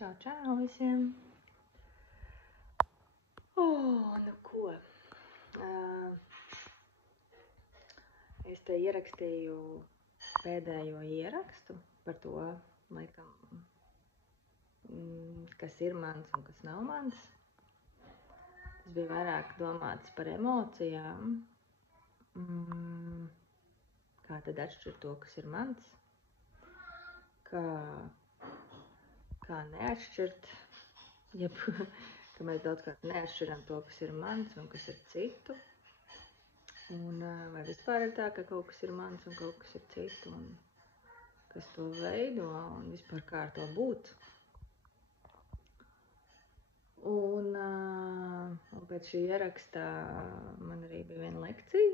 Čau, čau visiem! Nu ko? Es te ierakstīju pēdējo ierakstu par to, laikam, kas ir mans un kas nav mans. Tas bija vairāk domāts par emocijām. Kā tad atšķirt to, kas ir mans? Kā neatšķirt? Ka mēs daudzkārt neatšķiram to, kas ir mans un kas ir citu. Un vai vispār ir tā, ka kaut kas ir mans un kaut kas ir citu, un kas to veido, un vispār kā ar to būt. Un pēc šī ieraksta man arī bija viena lekcija,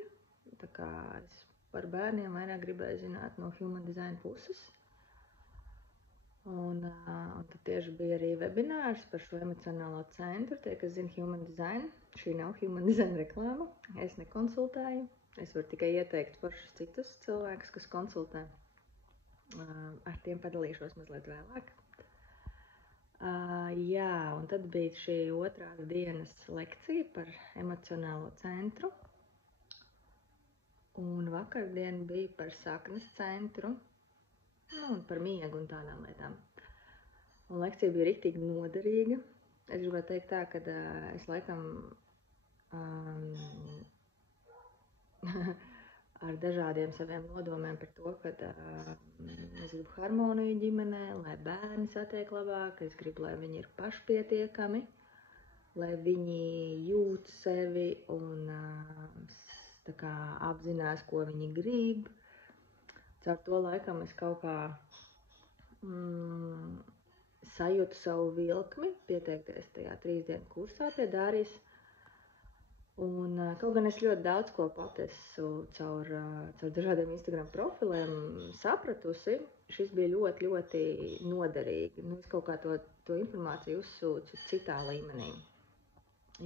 tā kā es par bērniem vairāk gribēju zināt no human design puses. Un tad tieši bija arī webinārs par šo emocionālo centru. Tie, kas zina human design, šī nav human design reklāma. Es nekonsultēju. Es varu tikai ieteikt foršus citus cilvēkus, kas konsultē. Ar tiem padalīšos mazliet vēlāk. Jā, un tad bija šī otrās dienas lekcija par emocionālo centru. Un vakardien bija par saknes centru. Un par miegu un tādām lietām. Un lekcija bija riktīgi noderīga. Es gribētu teikt tā, ka es laikam ar dažādiem saviem nodomiem par to, ka es gribu harmoniju ģimenē, lai bērni satiek labāk, es gribu, lai viņi ir pašpietiekami, lai viņi jūt sevi un tā kā apzinās, ko viņi grib. Caur to laikam es kaut kā sajūtu savu vilkmi, pieteikties tajā 3 dienu kursā pie Dārijas. Un kaut gan es ļoti daudz ko pati esmu caur dažādiem Instagram profiliem sapratusi, šis bija ļoti, ļoti noderīgi. Es kaut kā to informāciju uzsūcu citā līmenī,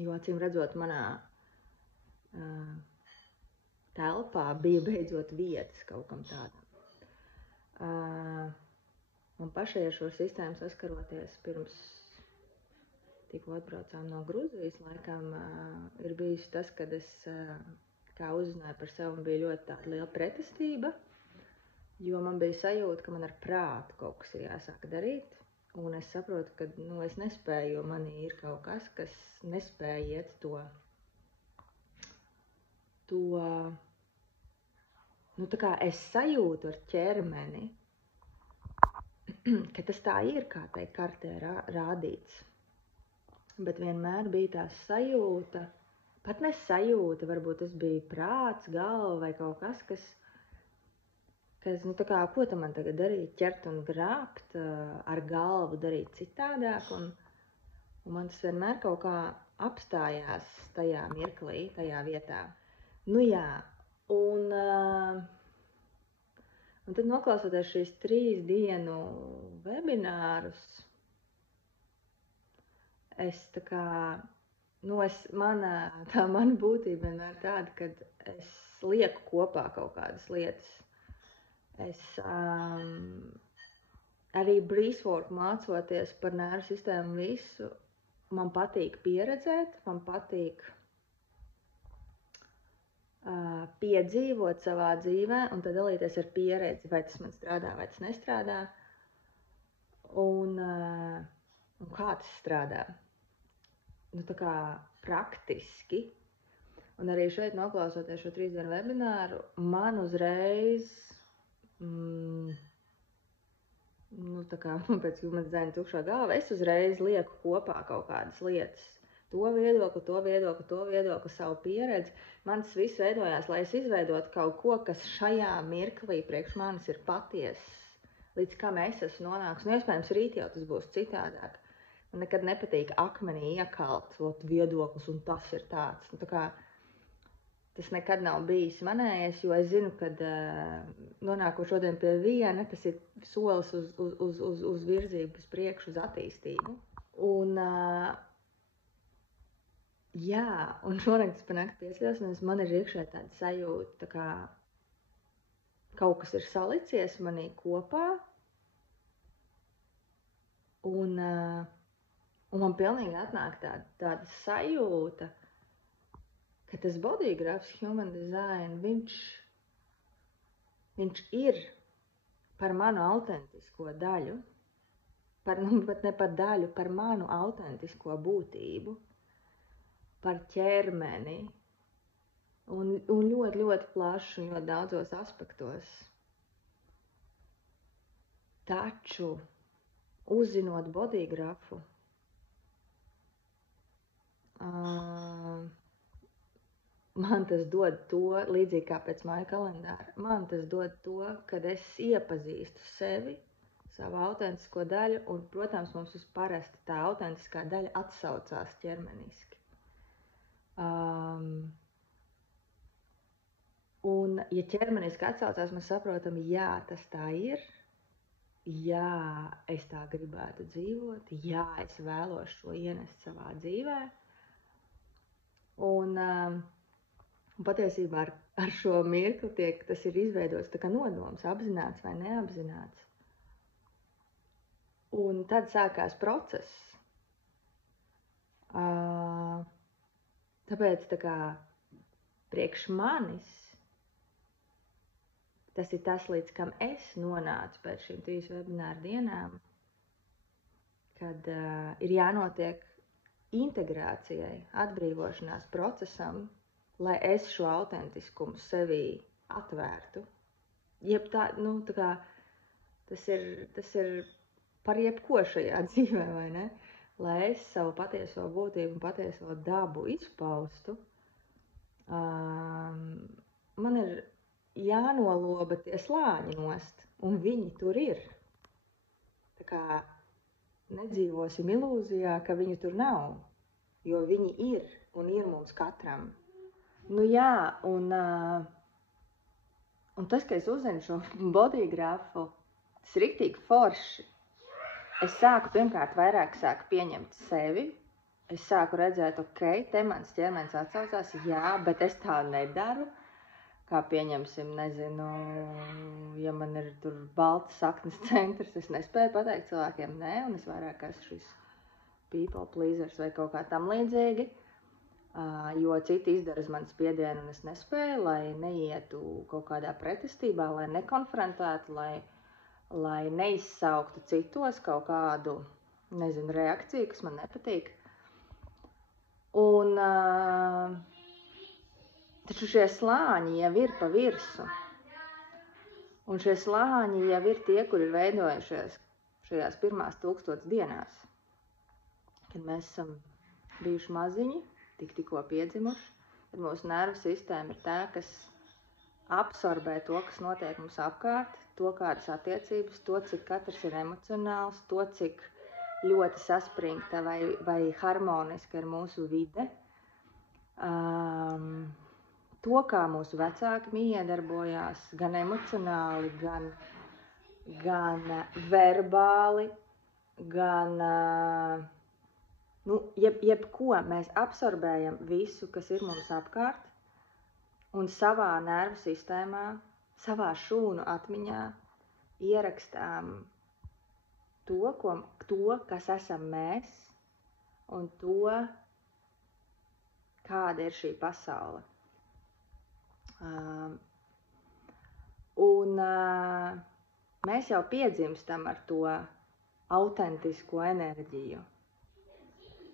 jo acīm redzot manā telpā bija beidzot vietas kaut kam tādam. Un pašai ar šo sistēmu saskaroties pirms tikko atbraucām no Gruzijas, laikam ir bijis tas, kad es kā uzzināju par sevi, bija ļoti tāda liela pretestība, jo man bija sajūta, ka man ar prātu kaut kas ir jāsāk darīt, un es saprotu, ka es nespēju, jo manī ir kaut kas nespēja iet to tā kā es sajūtu ar ķermeni, ka tas tā ir, kā tai kartē rādīts. Bet vienmēr bija tā sajūta, pat ne sajūta, varbūt tas bija prāts, galva vai kaut kas, kas tā kā, ko tam man tagad darīt, ķert un grābt, ar galvu darīt citādāk, un man tas vienmēr kaut kā apstājās tajā mirklī, tajā vietā. Nu jā, un tad noklausoties šīs 3 dienu webinārus, es tā kā, mana būtība vienmēr tāda, kad es lieku kopā kaut kādas lietas. Es arī breathwork mācoties par nervu sistēmu visu, man patīk pieredzēt, man patīk piedzīvot savā dzīvē un tad dalīties ar pieredzi, vai tas man strādā, vai tas nestrādā, un kā tas strādā. Tā kā praktiski. Un arī šeit noklausoties šo 3 dienu webināru, man uzreiz, tā kā pēc human design tukšā galva, es uzreiz lieku kopā kaut kādas lietas. To viedokli, savu pieredzi. Man tas viss veidojās, lai es izveidotu kaut ko, kas šajā mirklī priekš manis ir patiess, līdz kam es esmu nonākusi. Iespējams, rīt jau tas būs citādāk. Man nekad nepatīk akmenī iekalt viedoklis, un tas ir tāds. Tā kā tas nekad nav bijis manējais, jo es zinu, ka nonākot šodien pie viena, tas ir solis uz virzību, uz priekšu, uz attīstību. Un jā, un šonakt es panākt piesļos, un man ir iekšē tāda sajūta, tā kā kaut kas ir salicies manī kopā, Un man pilnīgi atnāk tāda sajūta, ka tas bodygraphs Human Design, viņš ir par manu autentisko daļu, pat ne par daļu, par manu autentisko būtību, par ķermeni un ļoti, ļoti plašu un ļoti daudzos aspektos. Taču, uzzinot bodygraphu, man tas dod to, līdzīgi kā pēc māja kalendāra, man tas dod to, kad es iepazīstu sevi, savu autentisko daļu, un, protams, mums parasti tā autentiskā daļa atsaucās ķermeniski. Un, ja ķermeniski atsaucās, mēs saprotam, jā, tas tā ir, jā, es tā gribētu dzīvot, jā, es vēlos šo ienest savā dzīvē. Un patiesībā ar šo mirkli tas ir izveidots tā kā nodoms, apzināts vai neapzināts. Un tad sākās process. Tāpēc tā kā priekš manis tas ir tas, līdz kam es nonācu pēc šīm 3 webināru dienām, kad ir jānotiek integrācijai, atbrīvošanās procesam, lai es šo autentiskumu sevī atvērtu. Jeb tā kā tas ir par jebko šajā dzīvē, vai ne? Lai es savu patieso būtību un patieso dabu izpaustu, man ir jānoloba tie slāņi nost, un viņi tur ir. Tā kā nedzīvosim ilūzijā, ka viņu tur nav, jo viņi ir un ir mums katram. Nu jā, un tas, ka es uzzinu šo bodygraphu, tas ir riktīgi forši. Es pirmkārt vairāk sāku pieņemt sevi, es sāku redzēt, ok, te mans ķermenis atsaucās, jā, bet es tā nedaru. Kā pieņemsim, nezinu, ja man ir tur balts saknes centrs, es nespēju pateikt cilvēkiem nē, un es vairāk esmu šis people pleasers vai kaut kā tam līdzīgi, jo citi izdara uz mani spiedienu, un es nespēju, lai neietu kaut kādā pretestībā, lai nekonfrontētu, lai neizsauktu citos kaut kādu, nezinu, reakciju, kas man nepatīk. Un taču šie slāņi jau ir pa virsu. Un šie slāņi jau ir tie, kuri ir veidojušies šajās pirmās 1000 dienās. Kad mēs esam bijuši maziņi, tikko piedzimuši, tad mūsu nervu sistēma ir tā, kas absorbē to, kas notiek mums apkārt, to kādas attiecības, to, cik katrs ir emocionāls, to, cik ļoti saspringta vai harmoniska ir mūsu vide. To, kā mūsu vecāki miedarbojās, gan emocionāli, gan verbāli, gan jebko mēs absorbējam visu, kas ir mums apkārt, un savā nervu sistēmā, savā šūnu atmiņā ierakstām to, kas esam mēs, un to, kāda ir šī pasaule. Mēs jau piedzimstam ar to autentisko enerģiju.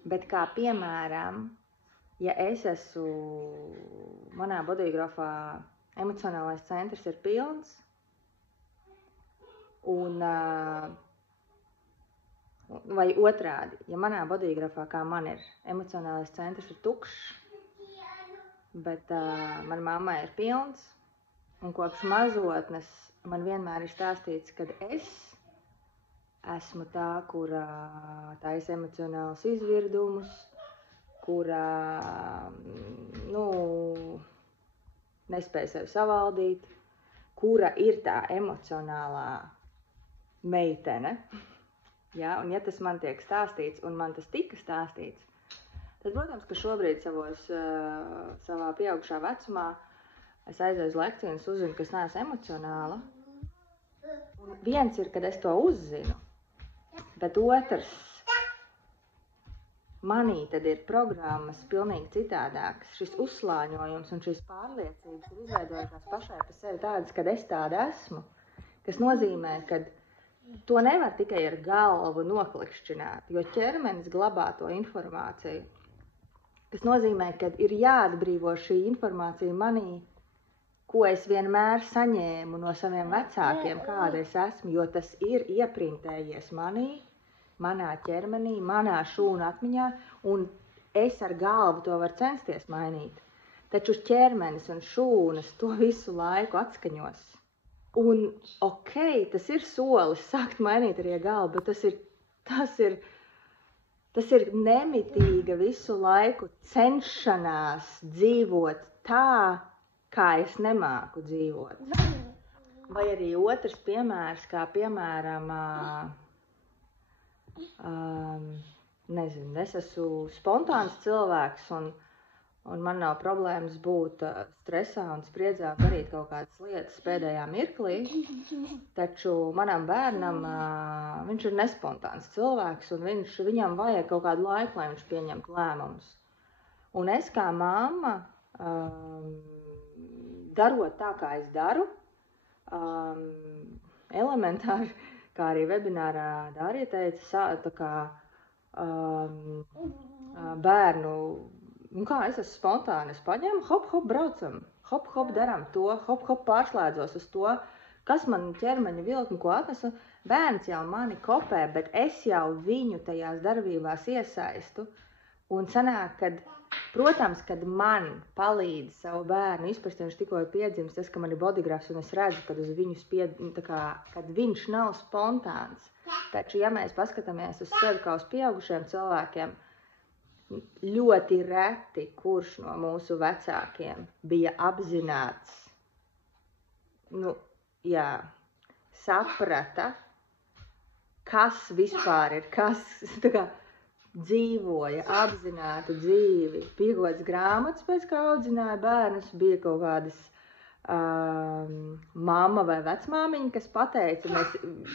Bet kā piemēram, ja es esmu, manā bodygraphā emocionālais centrs ir pilns, vai otrādi, ja manā bodygraphā, kā man ir, emocionālais centrs ir tukšs, bet man mammai ir pilns, un kopš mazotnes man vienmēr ir stāstīts, kad es esmu tā, kura taisa emocionālus izvirdumus, kura, nespēja sevi savaldīt, kura ir tā emocionālā meitene. Ja? Un ja tas man tiek stāstīts, un man tas tika stāstīts, tad, protams, ka šobrīd savā pieaugušā vecumā es aizēju uz lekciju un es uzzinu, ka es neesmu emocionāla. Un viens ir, kad es to uzzinu, Bet otrs, manī tad ir programmas pilnīgi citādākas. Šis uzslāņojums un šīs pārliecības ir izveidojušās pašai par sevi tādas, kad es tāda esmu. Kas nozīmē, ka to nevar tikai ar galvu noklikšķināt, jo ķermenis glabā to informāciju. Kas nozīmē, ka ir jāatbrīvo šī informācija manī, ko es vienmēr saņēmu no saviem vecākiem, kāda es esmu, jo tas ir ieprintējies manī, manā ķermenī, manā šūnu atmiņā, un es ar galvu to varu censties mainīt. Taču ķermenis un šūnas to visu laiku atskaņos. Un, tas ir solis sākt mainīt arī galvu, bet tas ir nemitīga visu laiku cenšanās dzīvot tā, kā es nemāku dzīvot. Vai arī otrs piemērs, kā piemēram, nezinu, es esmu spontāns cilvēks un man nav problēmas būt stresā un spriedzā darīt kaut kādas lietas pēdējā mirklī, taču manam bērnam viņš ir nespontāns cilvēks un viņam vajag kaut kādu laiku, lai viņš pieņemtu lēmumus. Un es kā mamma, darot tā, kā es daru, elementāri, kā arī webinārā Dārija teica, tā kā bērnu, kā es esmu spontāni, es paņemu, hop, braucam, hop, daram to, hop, pārslēdzos uz to, kas man ķermeņa vilkni, ko atnesu. Bērns jau mani kopē, bet es jau viņu tajās darbībās iesaistu. Un sanāk, protams, kad man palīdz savu bērnu izprast, viņš tikko ir piedzimis, tas, ka man ir bodygrafs un es redzu, kad uz viņu kad viņš nav spontāns. Taču, ja mēs paskatāmies uz sevi kā uz pieaugušiem cilvēkiem, ļoti reti, kurš no mūsu vecākiem bija apzināts, saprata, kas vispār ir, kas dzīvoja apzinātu dzīvi. Bija kaut kādas grāmatas, pēc kā audzināja bērnus, bija kaut kādas mamma vai vecmāmiņa, kas pateica,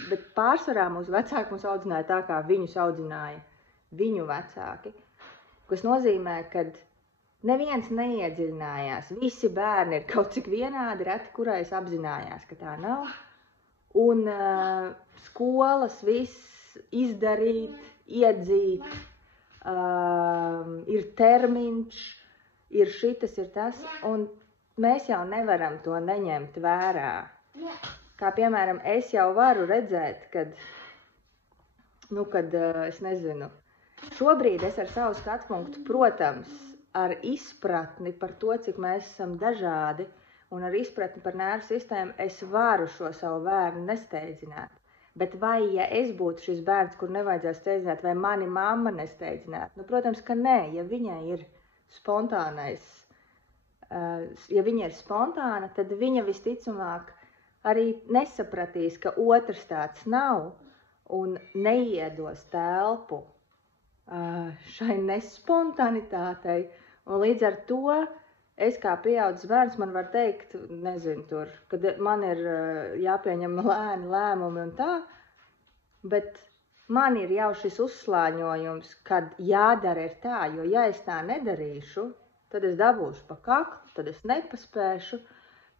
bet pārsvarā mūsu vecāki mūs audzināja tā, kā viņus audzināja viņu vecāki. Kas nozīmē, ka neviens neiedziļinājās. Visi bērni ir kaut cik vienādi, reti, kurais apzinājās, ka tā nav. Un skolas viss izdarīt, iedzīt, ir termiņš, ir šitas, ir tas, un mēs jau nevaram to neņemt vērā. Kā piemēram, es jau varu redzēt, kad es nezinu, šobrīd es ar savu skatu punktu, protams, ar izpratni par to, cik mēs esam dažādi un ar izpratni par nervu sistēmu, es varu šo savu bērnu nesteidzināt. Bet vai, ja es būtu šis bērns, kur nevajadzētu steidzināt, vai mani mamma nesteidzināt? Protams, ka nē, ja viņai ir spontānais, ja viņa ir spontāna, tad viņa visticamāk arī nesapratīs, ka otrs tāds nav un neiedos telpu šai nespontanitātei, un līdz ar to es kā pieaudzis bērns man var teikt, nezinu kad man ir jāpieņem lēni lēmumi un tā, bet man ir jau šis uzslāņojums, kad jādara ir tā, jo ja es tā nedarīšu, tad es dabūšu pa kaklu, tad es nepaspēšu,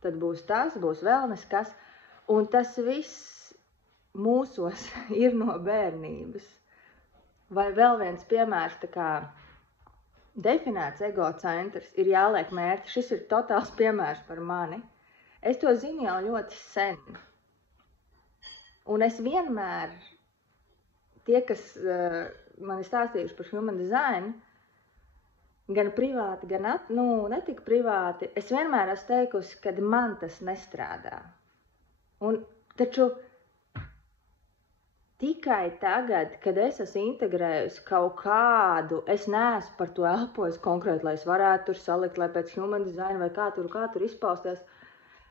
tad būs tas, būs vēl neskas, un tas viss mūsos ir no bērnības. Vai vēl viens piemērs, tā kā definēts egocentrs, ir jāliek mērķi. Šis ir totāls piemērs par mani. Es to zinu jau ļoti sen. Un es vienmēr, tie, kas man ir stāstījuši par human design, gan privāti, gan ne tik privāti, es vienmēr esmu teikusi, ka man tas nestrādā. Taču tikai tagad, kad es esmu integrējusi kaut kādu, es neesmu par to elpojis konkrēti, lai es varētu tur salikt, lai pēc human design vai kā tur izpausties,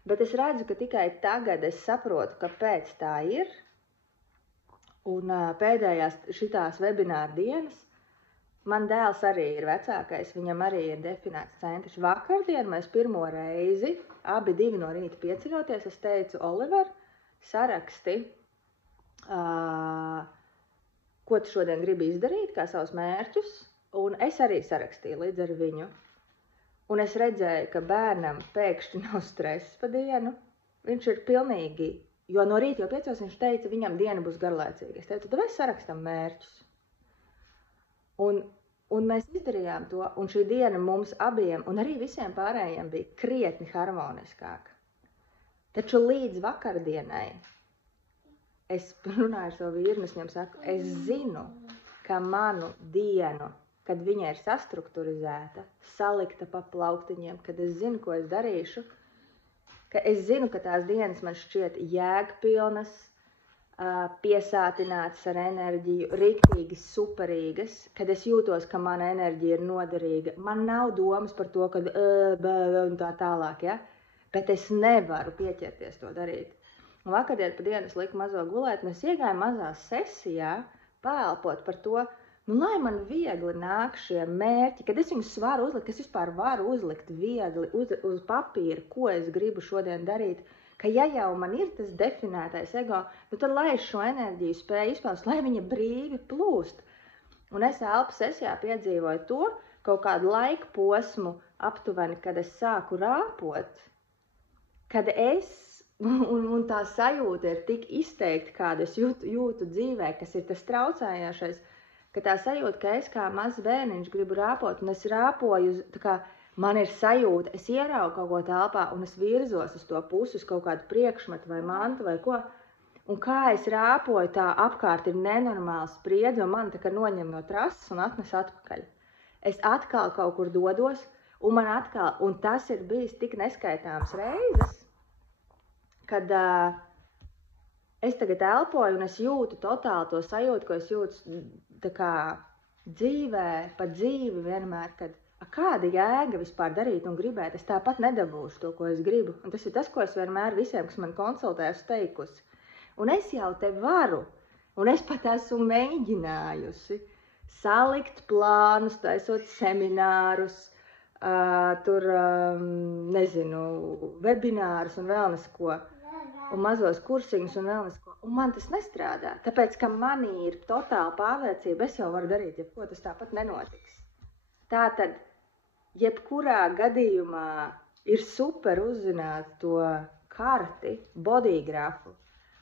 bet es redzu, ka tikai tagad es saprotu, kāpēc tā ir. Un pēdējās šitās webināra dienas, man dēls arī ir vecākais, viņam arī ir definēts centrs. Vakardien mēs pirmo reizi, abi 2 no rīta pieceļoties, es teicu, Oliver, saraksti ko tu šodien gribi izdarīt, kā savus mērķus, un es arī sarakstīju līdz ar viņu. Un es redzēju, ka bērnam pēkšņi nav stress pa dienu. Viņš ir pilnīgi, jo no rīta jau 5 viņš teica, viņam diena būs garlaicīga. Es teicu, tad mēs sarakstam mērķus. Un mēs izdarījām to, un šī diena mums abiem, un arī visiem pārējiem bija krietni harmoniskāka. Taču līdz vakardienai es runāju ar savu vīru, un es viņam saku, es zinu, ka manu dienu, kad viņa ir sastrukturizēta, salikta pa plauktiņiem, kad es zinu, ko es darīšu, ka es zinu, ka tās dienas man šķiet jēgpilnas, piesātinātas ar enerģiju, riktīgi superīgas, kad es jūtos, ka mana enerģija ir noderīga. Man nav domas par to, ka un tā tālāk, ja? Bet es nevaru pieķerties to darīt. Un vakardien pa dienu es liku mazo gulēt, un es iegāju mazā sesijā paelpot par to, lai man viegli nāk šie mērķi, kad es viņus varu uzlikt, es vispār varu uzlikt viegli uz papīra, ko es gribu šodien darīt, ka ja jau man ir tas definētais ego, tad lai es šo enerģiju spēju izpaust, lai viņa brīvi plūst. Un es elpu sesijā piedzīvoju to, kaut kādu laika posmu aptuveni, kad es sāku rāpot, kad es, un tā sajūta ir tik izteikti, kādu es jūtu dzīvē, kas ir tas traucējošais, ka tā sajūta, ka es kā mazs bērniņš gribu rāpot, un es rāpoju, tā kā man ir sajūta, es ieraugu kaut ko telpā, un es virzos uz to pusi, uz kaut kādu priekšmetu vai mantu vai ko, un kā es rāpoju, tā apkārt ir nenormāla spriedze, un man tā kā noņem no trases un atnes atpakaļ. Es atkal kaut kur dodos, un tas ir bijis tik neskaitāms reizes, kad es tagad elpoju, un es jūtu totāli to sajūtu, ko es jūtu tā kā dzīvē, pa dzīvi vienmēr, kad kāda jēga vispār darīt un gribēt, es tāpat nedabūšu to, ko es gribu. Un tas ir tas, ko es vienmēr visiem, kas man konsultē, esmu teikusi. Un es jau te varu, un es pat esmu mēģinājusi salikt plānus, taisot seminārus, webinārus un vēl nesko, un mazos kursiņus un vēl nesko. Un man tas nestrādā, tāpēc, ka manī ir totāla pārliecība, es jau varu darīt, ja ko tas tāpat nenotiks. Tātad, jebkurā gadījumā ir super uzzināt to karti, bodygrafu.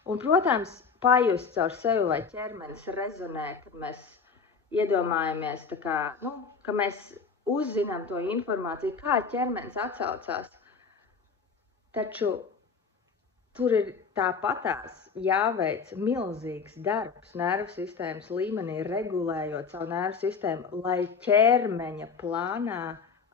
Un, protams, pajust caur sevi vai ķermenis rezonē, kad mēs iedomājamies, tā kā, ka mēs uzzinām to informāciju, kā ķermenis atsaucās. Taču tur ir tāpatās jāveic milzīgs darbs nervu sistēmas līmenī, regulējot savu nervu sistēmu, lai ķermeņa plānā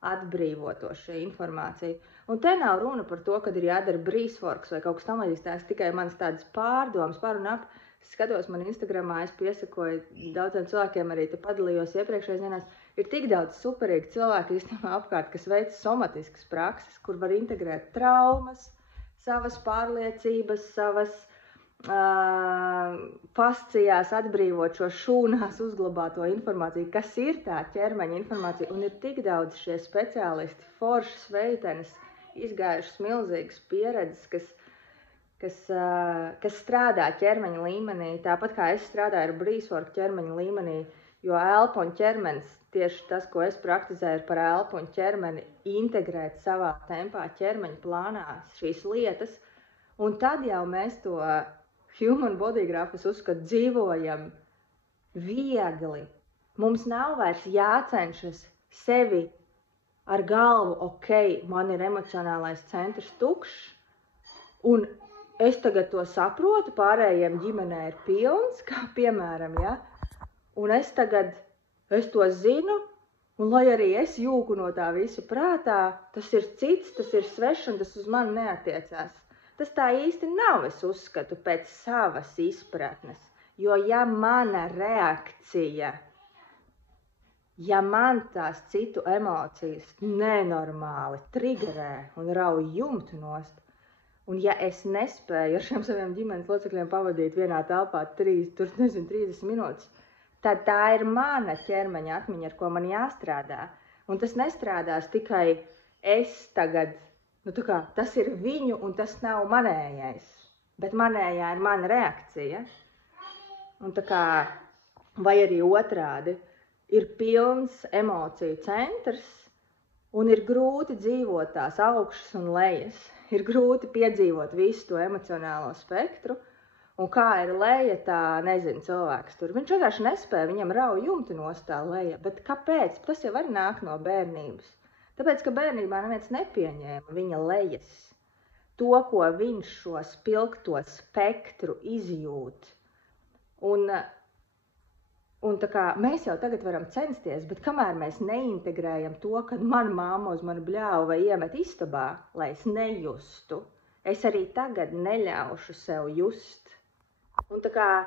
atbrīvoto šī informācija. Un te nav runa par to, kad ir jādara breathworks vai kaut kas tam līdzīgs, tās tikai manas tādas pārdomas par un ap. Es skatos man Instagramā, es piesakoju daudziem cilvēkiem, arī te padalījos iepriekšējās dienās. Ir tik daudz superīgi cilvēki īstenībā apkārt, kas veic somatiskas prakses, kur var integrēt traumas, savas pārliecības, savas fascijās atbrīvot šo šūnās uzglabāto informāciju, kas ir tā ķermeņa informācija. Un ir tik daudz šie speciālisti, foršas veitenes, izgājušas milzīgas pieredzes, kas strādā ķermeņa līmenī, tāpat kā es strādāju ar breathwork ķermeņa līmenī, jo elpa un ķermenis, tieši tas, ko es praktizēju, ir par elpu un ķermeni, integrēt savā tempā ķermeņa plānā šīs lietas, un tad jau mēs to human bodygraph, es uzskatu, dzīvojam viegli. Mums nav vairs jācenšas sevi ar galvu, ok, man ir emocionālais centrs tukšs, un es tagad to saprotu, pārējiem ģimenē ir pilns, kā piemēram, ja? Un es to zinu, un lai arī es jūku no tā visu prātā, tas ir cits, tas ir svešs, un tas uz mani neatiecās. Tas tā īsti nav, es uzskatu, pēc savas izpratnes, jo ja mana reakcija, ja man tās citu emocijas nenormāli triggerē un rauj jumtu nost, un ja es nespēju ar šiem saviem ģimenes locekļiem pavadīt vienā telpā 30 minūtes, tad tā ir mana ķermeņa atmiņa, ar ko man jāstrādā. Un tas nestrādās tikai es tagad, tas ir viņu un tas nav manējais, bet manējā ir mana reakcija. Un vai arī otrādi, ir pilns emociju centrs un ir grūti dzīvot tās augšas un lejas. Ir grūti piedzīvot visu to emocionālo spektru. Un kā ir leja, tā nezinu cilvēks tur. Viņš vienkārši nespēja, viņam rauj jumti nost tā leja. Bet kāpēc? Tas jau arī nāk no bērnības. Tāpēc, ka bērnībā neviens nepieņēma viņa lejas. To, ko viņš šo spilgto spektru izjūt. Un tā kā mēs jau tagad varam censties, bet kamēr mēs neintegrējam to, kad mana mamma uz mani bļāva vai iemet istabā, lai es nejustu, es arī tagad neļaušu sev just. Un tā kā,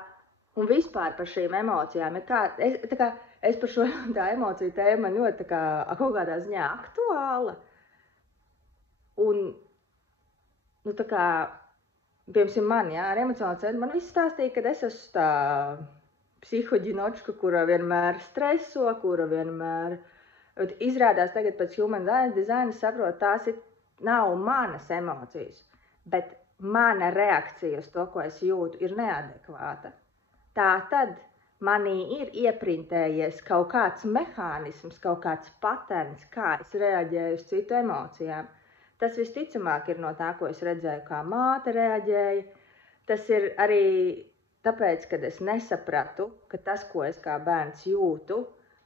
un vispār par šīm emocijām, es par šo tā emociju tēmu man ļoti tā kā kaut kādā ziņā aktuāla. Un, nu tā kā, piemēram man, jā, ar emocionālu centru, man viss stāstīja, ka es esmu tā psihoģinočka, kura vienmēr streso, kura vienmēr... Izrādās tagad pēc human design saprot, tās nav manas emocijas, bet mana reakcija uz to, ko es jūtu, ir neadekvāta. Tātad manī ir ieprintējies kaut kāds mehānisms, kaut kāds paterns, kā es reaģēju uz citu emocijām. Tas visticamāk ir no tā, ko es redzēju, kā māte reaģēja. Tas ir arī... Tāpēc, kad es nesapratu, ka tas, ko es kā bērns jūtu,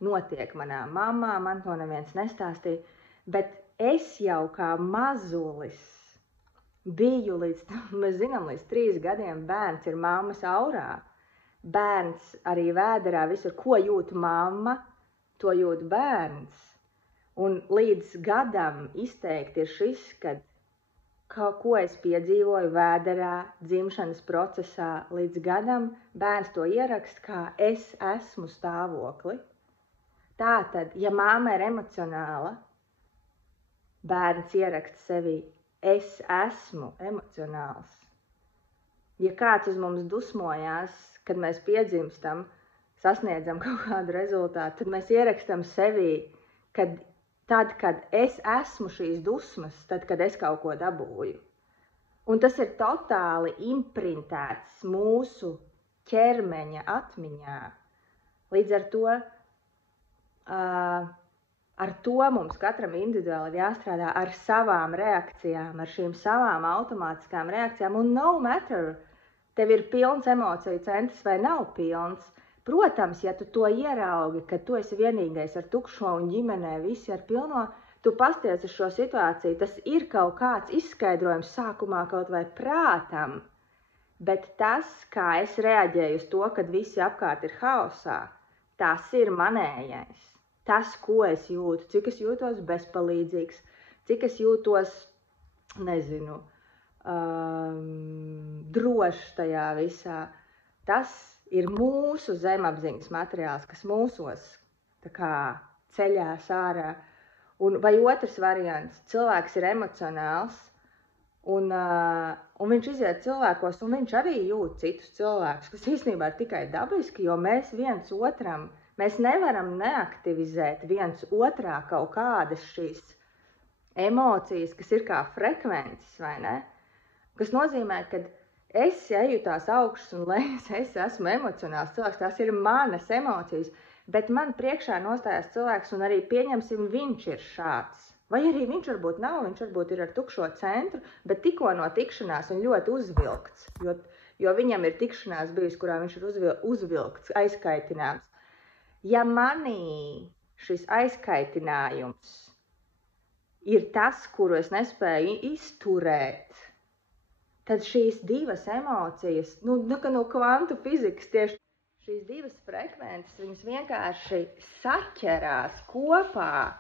notiek manā mammā, man to neviens nestāstīja, bet es jau kā mazulis biju mēs zinām, līdz 3 gadiem bērns ir mammas aurā. Bērns arī vēderā visur, ko jūt mamma, to jūt bērns. Un līdz gadam izteikti ir šis, kad ko es piedzīvoju vēderā, dzimšanas procesā līdz gadam, bērns to ieraksta, kā es esmu stāvokli. Tātad, ja māma ir emocionāla, bērns ieraksta sevi, es esmu emocionāls. Ja kāds uz mums dusmojās, kad mēs piedzimstam, sasniedzam kaut kādu rezultātu, tad mēs ierakstam sevi, tad, kad es esmu šīs dusmas, tad, kad es kaut ko dabūju. Un tas ir totāli imprintēts mūsu ķermeņa atmiņā. Līdz ar to mums katram individuāli jāstrādā ar savām reakcijām, ar šīm savām automātiskām reakcijām. Un no matter, tev ir pilns emociju centrs vai nav pilns, protams, ja tu to ieraugi, ka tu esi vienīgais ar tukšo un ģimenē visi ar pilno, tu pasties uz šo situāciju, tas ir kaut kāds izskaidrojums sākumā kaut vai prātam, bet tas, kā es reaģēju uz to, kad visi apkārt ir haosā, tas ir manējais. Tas, ko es jūtu, cik es jūtos bezpalīdzīgs, cik es jūtos, nezinu, drošs tajā visā, tas ir mūsu zemapziņas materiāls, kas mūsos tā kā ceļās ārā. Vai otrs variants, cilvēks ir emocionāls, un viņš iziet cilvēkos, un viņš arī jūt citus cilvēkus, kas īstenībā ir tikai dabiski, jo mēs viens otram, mēs nevaram neaktivizēt viens otrā kaut kādas šīs emocijas, kas ir kā frekvences, vai ne? Kas nozīmē, ka es eju tās augšas un lejas, es esmu emocionāls cilvēks, tās ir manas emocijas, bet man priekšā nostājas cilvēks un arī pieņemsim, viņš ir šāds. Vai arī viņš varbūt nav, viņš varbūt ir ar tukšo centru, bet tikko no tikšanās un ļoti uzvilkts, jo viņam ir tikšanās bijusi, kurā viņš ir uzvilkts, aizkaitināts. Ja manī šis aizkaitinājums ir tas, kuru es nespēju izturēt, tad šīs divas emocijas, no kvantu fizikas tieši šīs divas frekvences, viņas vienkārši saķerās kopā.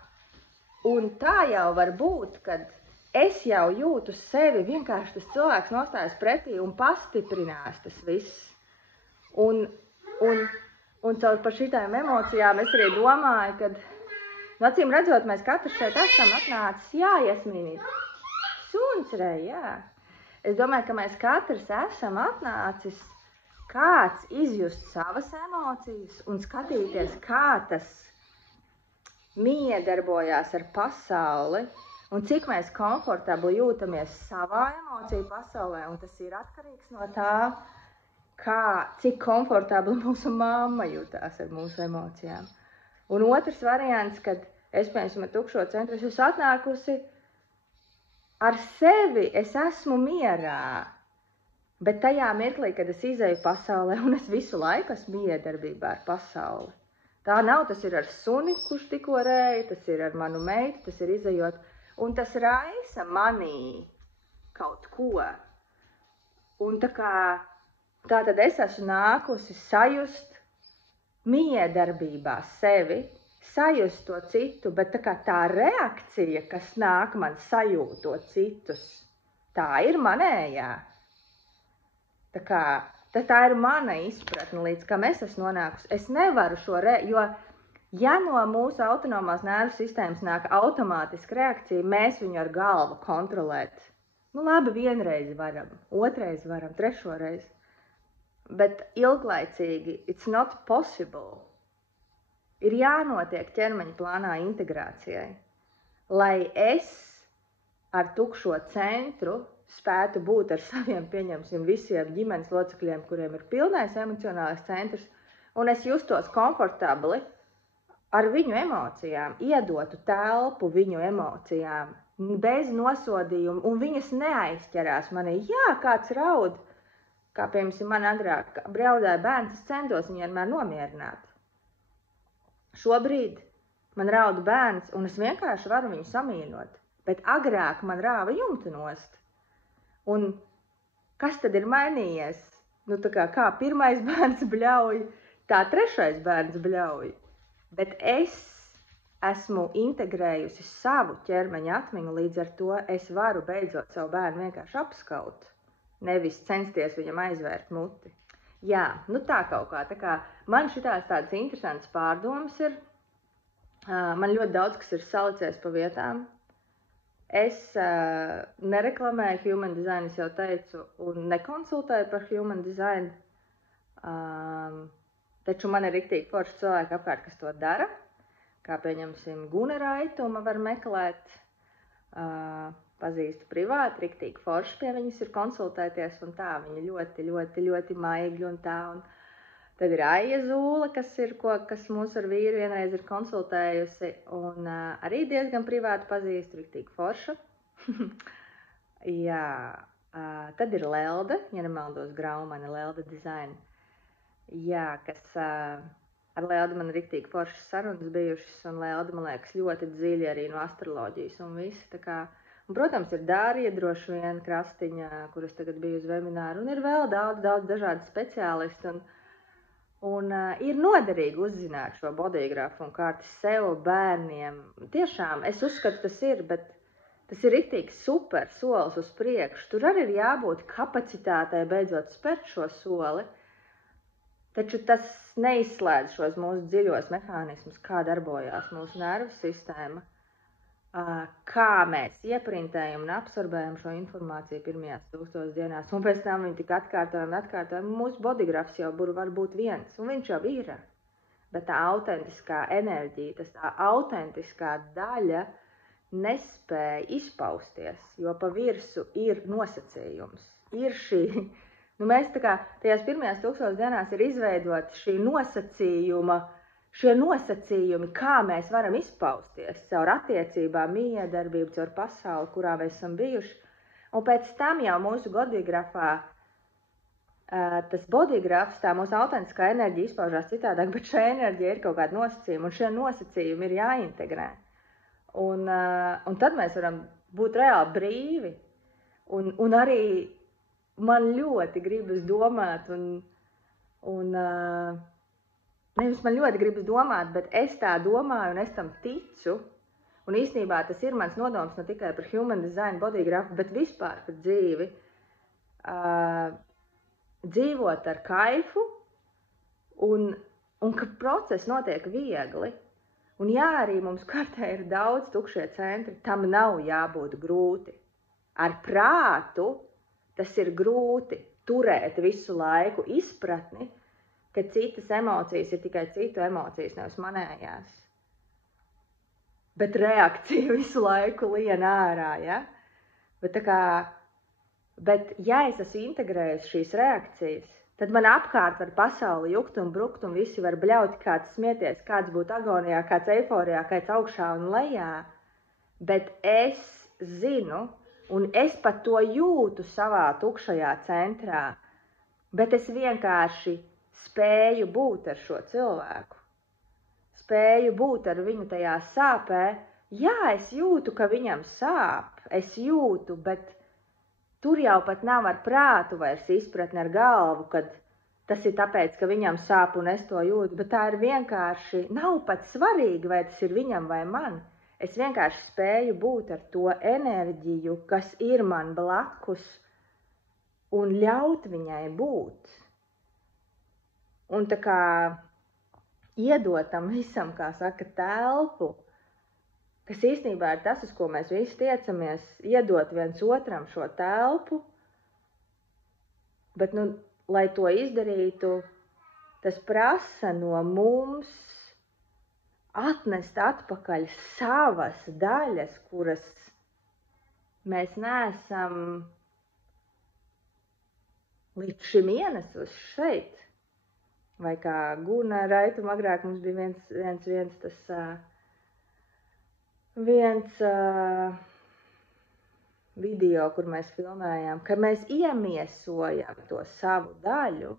Un tā jau var būt, kad es jau jūtu sevi, vienkārši tas cilvēks nostājas pretī un pastiprinās tas viss. Un caur par šitām emocijām es arī domāju, kad, acīm redzot, mēs katrs šeit esam atnācis, jā, Jasmīnīt, suns rei, jā. Es domāju, ka mēs katrs esam atnācis kāds izjust savas emocijas un skatīties, kā tas miedarbojās ar pasauli un cik mēs komfortabli jūtamies savā emociju pasaulē. Un tas ir atkarīgs no tā, cik komfortabli mūsu mamma jutās ar mūsu emocijām. Un otrs variants, kad es, piemēram, tukšo centru, es esmu atnākusi ar sevi, es esmu mierā. Bet tajā mirklī, kad es izeju pasaulē, un es visu laiku esmu miedarbībā ar pasauli. Tā nav, tas ir ar suni, kurš tikko rēja, tas ir ar manu meitu, tas ir izejot. Un tas raisa manī kaut ko. Un tātad es esmu nākusi sajust miedarbībā sevi, sajust to citu, bet tā reakcija, kas nāk man sajūtot citus, tā ir manējā. Tā ir mana izpratne, līdz kam es esmu nonākusi. Es nevaru jo ja no mūsu autonomās nervu sistēmas nāk automātiska reakcija, mēs viņu ar galvu kontrolēt. Nu labi, vienreiz varam, otrais varam, trešoreiz. Bet ilglaicīgi, it's not possible. Ir jānotiek ķermeņa plānā integrācijai, lai es ar tukšo centru spētu būt ar saviem, pieņemsim, visiem ģimenes locekļiem, kuriem ir pilnais emocionālais centrs, un es justos komfortabli ar viņu emocijām, iedotu telpu viņu emocijām, bez nosodījuma, un viņas neaizķerās manī. Jā, kāds raud, kā piemēram man agrāk braudāja bērns, es centos viņu vienmēr nomierināt. Šobrīd man raud bērns, un es vienkārši varu viņu samīļot, bet agrāk man rāva jumtu nost. Un kas tad ir mainījies? Nu, kā pirmais bērns bļauj, tā trešais bērns bļauj. Bet es esmu integrējusi savu ķermeņa atmiņu, līdz ar to es varu beidzot savu bērnu vienkārši apskaut, nevis censties viņam aizvērt muti. Jā, nu tā kaut kā. Man šitās tādas interesantas pārdomas ir. Man ļoti daudz, kas ir salicies pa vietām. Es nereklamēju human design, es jau teicu, un nekonsultēju par human design. Taču man ir riktīgi forši cilvēki apkārt, kas to dara. Kā pieņemsim, Guna Raituma var meklēt, pazīstu privāti, riktīgi forši pie viņas ir konsultēties, un tā, viņa ļoti, ļoti, ļoti maigi un tā. Un tad ir Aija Zūle, kas mūs ar vīru vienreiz ir konsultējusi, un arī diezgan privāti pazīstu, riktīgi forša. Jā, tad ir Lelde, ja nemaldos Graumane, Lelde Design. Jā, kas ar Leldi man riktīgi foršas sarunas bijušas, un Leldi, man liekas, ļoti dziļi arī no astroloģijas un viss. Un, protams, ir Dārija droši vien Krastiņa, kuras tagad biju uz webināru, un ir vēl daudz dažādi speciālisti. Un ir noderīgi uzzināt šo bodygrafu un kārti sev, bērniem. Tiešām, es uzskatu, tas ir, bet tas ir riktīgi super solis uz priekšu. Tur arī ir jābūt kapacitātei beidzot spērt šo soli. Taču tas neizslēdz šos mūsu dziļos mehānismus, kā darbojās mūsu nervu sistēma, kā mēs ieprintējam un absorbējam šo informāciju pirmajās 1000 dienās, un pēc tam viņi tik atkārtojam. Mūsu bodygrafs jau var būt viens, un viņš jau ir. Bet tā autentiskā enerģija, tā autentiskā daļa nespēja izpausties, jo pa virsu ir nosacījums. Ir šī... Mēs tajās pirmajās 1000 dienās ir izveidoti šie nosacījumi, kā mēs varam izpausties caur attiecībām, miedarbību, caur pasauli, kurā mēs esam bijuši. Un pēc tam jau mūsu bodygrafā, tas bodygrafs, tā mūsu autentiskā enerģija izpaužās citādāk, bet šī enerģija ir kaut kāda nosacījuma, un šie nosacījumi ir jāintegrē. Un tad mēs varam būt reāli brīvi, un arī man ļoti gribas domāt, nevis man ļoti gribas domāt, bet es tā domāju un es tam ticu. Un īstenībā tas ir mans nodoms ne tikai par human design bodygrafu, bet vispār par dzīvi. Dzīvot ar kaifu un ka process notiek viegli. Un jā, arī mums kartē ir daudz tukšie centri, tam nav jābūt grūti. Ar prātu tas ir grūti turēt visu laiku izpratni, ka citas emocijas ir tikai citu emocijas, nevis manējās. Bet reakcija visu laiku lien ārā, ja? Bet ja es esmu integrējis šīs reakcijas, tad man apkārt var pasauli jukt un brukt, un visi var bļaut, kāds smieties, kāds būt agonijā, kāds eiforijā, kāds augšā un lejā. Bet es zinu, un es pat to jūtu savā tukšajā centrā, bet es vienkārši spēju būt ar šo cilvēku. Spēju būt ar viņu tajā sāpē. Jā, es jūtu, ka viņam sāp, es jūtu, bet tur jau pat nav ar prātu vairs izpratni ar galvu, kad tas ir tāpēc, ka viņam sāp un es to jūtu, bet tā ir vienkārši, nav pat svarīgi, vai tas ir viņam vai man. Es vienkārši spēju būt ar to enerģiju, kas ir man blakus, un ļaut viņai būt. Un tā kā iedot tam visam, kā saka, telpu, kas īstenībā ir tas, uz ko mēs visi tiecamies, iedot viens otram šo telpu, bet, lai to izdarītu, tas prasa no mums atnest atpakaļ savas daļas, kuras mēs neesam līdz šim ienesuši šeit. Vai kā Guna Raituma agrāk mums bija viens video, kur mēs filmējām, ka mēs iemiesojam to savu daļu.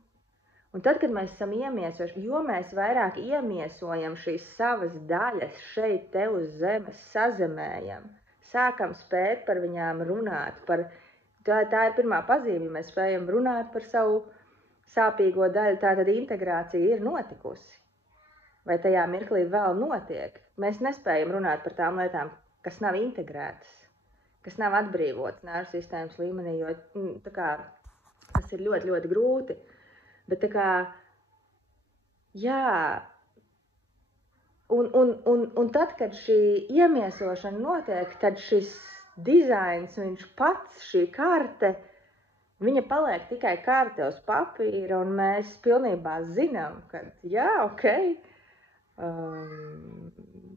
Un tad, kad mēs esam iemiesojuši, jo mēs vairāk iemiesojam šīs savas daļas šeit te uz zemes, sazemējam, sākam spēt par viņām runāt. Tā ir pirmā pazīme, mēs spējam runāt par savu sāpīgo daļu, tātad integrācija ir notikusi. Vai tajā mirklī vēl notiek? Mēs nespējam runāt par tām lietām, kas nav integrētas, kas nav atbrīvotas nervu sistēmas līmenī, jo tā kā, tas ir ļoti, ļoti grūti. Bet tā kā, jā, un tad, kad šī iemiesošana notiek, tad šis dizains, viņš pats, šī karte, viņa paliek tikai karte uz papīra, un mēs pilnībā zinām, ka jā, ok,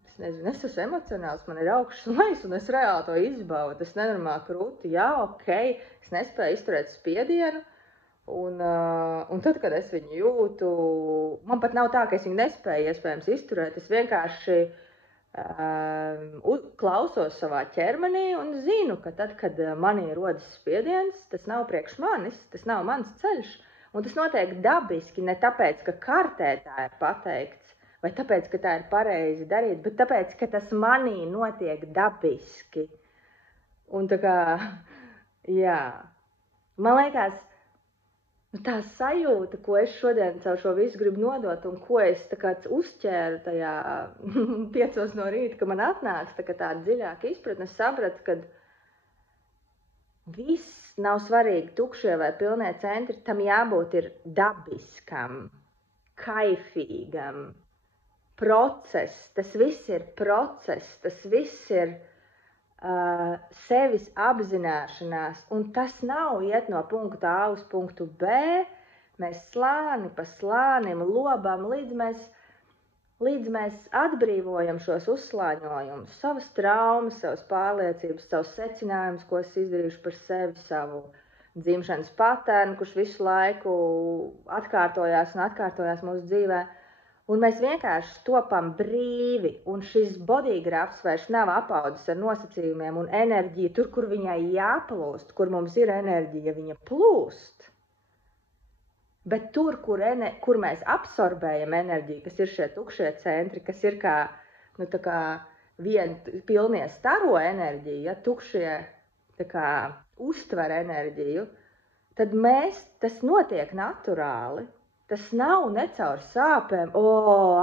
es nezinu, es esmu emocionāls, man ir augšas un lejas, un es reāli to izbaudu, tas nenormāli krūti, jā, ok, es nespēju izturēt spiedienu, un tad, kad es viņu jūtu, man pat nav tā, ka es viņu nespēju iespējams izturēt, es vienkārši klausos savā ķermenī un zinu, ka tad, kad manī rodas spiediens, tas nav priekš manis, tas nav mans ceļš, un tas notiek dabiski, ne tāpēc, ka kartē tā ir pateikts, vai tāpēc, ka tā ir pareizi darīt, bet tāpēc, ka tas manī notiek dabiski. Un tā kā, jā, man liekas, tā sajūta, ko es šodien caur šo visu gribu nodot un ko es tā kā uzķēru tajā 5 no rīta, ka man atnāca tāda dziļāka izpratne, es sapratu, ka viss nav svarīgi tukšie vai pilnie centri, tam jābūt ir dabiskam, kaifīgam, process, tas viss ir process, tas viss ir sevis apzināšanās, un tas nav iet no punkta A uz punktu B, mēs slāni pa slānim lobam, līdz mēs atbrīvojam šos uzslāņojumus, savas traumas, savas pārliecības, savus secinājumus, ko es izdarīšu par sevi, savu dzimšanas patērnu, kurš visu laiku atkārtojās un atkārtojās mūsu dzīvē. Un mēs vienkārši topam brīvi, un šis bodygrafs vairs nav apaudzis ar nosacījumiem un enerģiju tur, kur viņai jāplūst, kur mums ir enerģija, viņa plūst. Bet tur, kur mēs absorbējam enerģiju, kas ir šie tukšie centri, kas ir kā pilnie staro enerģiju, ja tukšie uztver enerģiju, tad tas notiek naturāli. Tas nav ne caur sāpēm,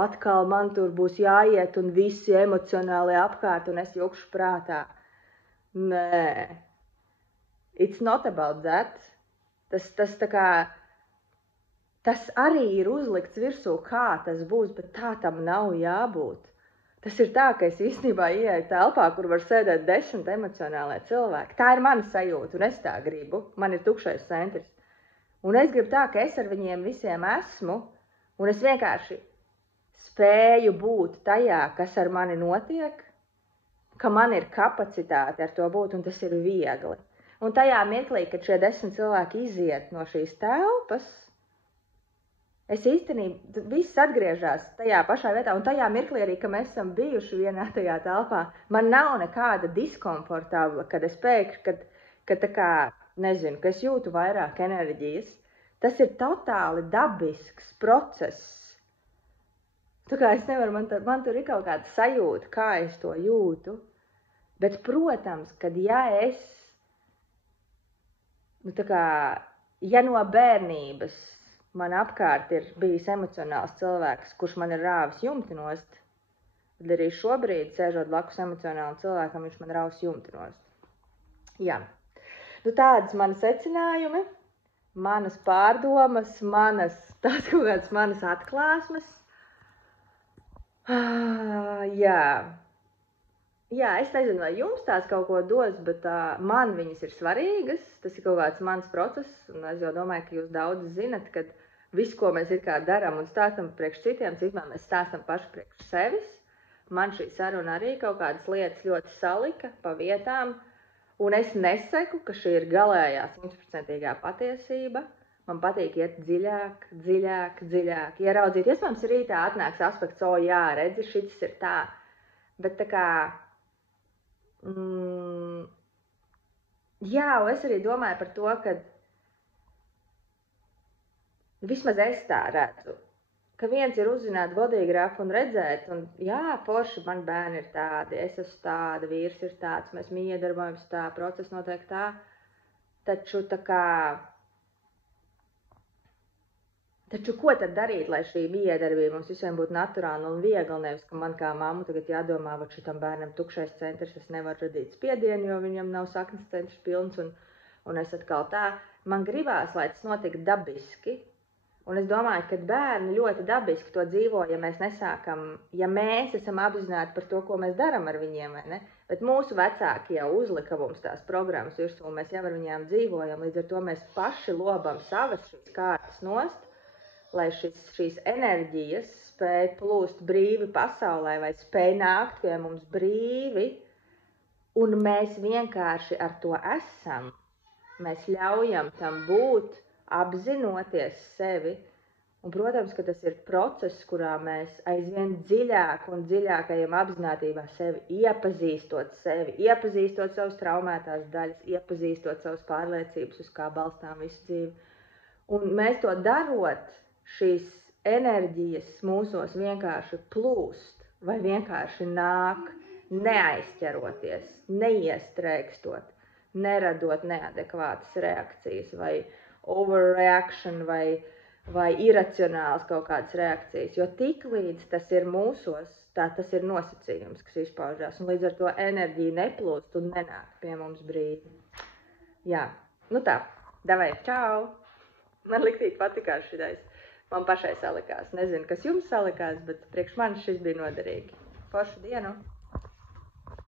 atkal man tur būs jāiet un visi emocionāli apkārt un es jukšu prātā. Nē, it's not about that. Tas arī ir uzlikts virsū, kā tas būs, bet tā tam nav jābūt. Tas ir tā, ka es īstenībā ieeju telpā, kur var sēdēt 10 emocionālie cilvēki. Tā ir mana sajūta un es tā gribu. Man ir tukšais centrs. Un es gribu tā, ka es ar viņiem visiem esmu, un es vienkārši spēju būt tajā, kas ar mani notiek, ka man ir kapacitāte ar to būt, un tas ir viegli. Un tajā mirklī, kad šie 10 cilvēki iziet no šīs telpas, Es īstenībā viss atgriežas tajā pašā vietā, un tajā mirklī arī, ka mēs esam bijuši vienā tajā telpā, man nav nekāda diskomfortabla, kad es pēkšņi, ka tā kā, nezinu, ka es jūtu vairāk enerģijas. Tas ir totāli dabisks process. Tā kā es nevaru, man tur ir kaut kāda sajūta, kā es to jūtu. Bet, protams, kad ja es, tā kā, ja no bērnības man apkārt ir bijis emocionāls cilvēks, kurš man ir rāvis jumti nost, tad arī šobrīd, sēžot blakus emocionālam cilvēkam, viņš man rāvis jumti nost. Jā. Tādas mani secinājumi, manas pārdomas, tās kaut kādas manas atklāsmes. Jā, es nezinu, vai jums tās kaut ko dos, bet man viņas ir svarīgas. Tas ir kaut kāds mans process, un es jau domāju, ka jūs daudz zinat, ka visu, ko mēs ir kā darām un stāstam priekš citiem, citmēr mēs stāstam paši priekš sevis. Man šī saruna arī kaut kādas lietas ļoti salika pa vietām, un es nesaku, ka šī ir galējā 100% patiesība. Man patīk iet dziļāk, ieraudzīt. Iespējams, rītā atnāks aspekts, jā, redzi, šis ir tā. Bet tā kā, jā, es arī domāju par to, ka vismaz es tā redzu, ka viens ir uzzināt bodygrafu un redzēt, un jā, forši, man bērni ir tādi, es esmu tāda, vīrs ir tāds, mēs miedarbojamies tā, process notiek tā, taču tā kā, taču ko tad darīt, lai šī miedarbība mums visiem būtu naturāla un viegla, nevis, ka man kā mammu tagad jādomā, vai šitam bērnam tukšais centrs, es nevaru radīt spiedienu, jo viņam nav saknes centrs pilns, un es atkal tā, man gribās, lai tas notika dabiski, un es domāju, ka bērni ļoti dabiski to dzīvo, ja mēs nesākam, ja mēs esam apzināti par to, ko mēs daram ar viņiem, vai ne? Bet mūsu vecāki jau uzlika mums tās programmas virsū, un mēs jau ar viņām dzīvojam, līdz ar to mēs paši lobam savas šīs kārtas nost, lai šīs enerģijas spēj plūst brīvi pasaulē vai spēj nākt pie mums brīvi, un mēs vienkārši ar to esam. Mēs ļaujam tam būt, apzinoties sevi, un, protams, ka tas ir process, kurā mēs aizvien dziļāk un dziļāk ejam apzinātībā sevi, iepazīstot savas traumētās daļas, iepazīstot savas pārliecības, uz kā balstām visu dzīvi. Un mēs to darot, šīs enerģijas mūsos vienkārši plūst vai vienkārši nāk, neaizķeroties, neiestrēgstot, neradot neadekvātas reakcijas vai overreaction vai iracionāls kaut kādas reakcijas, jo tik līdz tas ir mūsos, tas ir nosacījums, kas izpaužās, un līdz ar to enerģija neplūst un nenāk pie mums brīvi. Jā, tā, davai, čau! Man liktīt patikās šitais. Man pašai salikās. Nezinu, kas jums salikās, bet priekš manis šis bija noderīgi. Foršu dienu!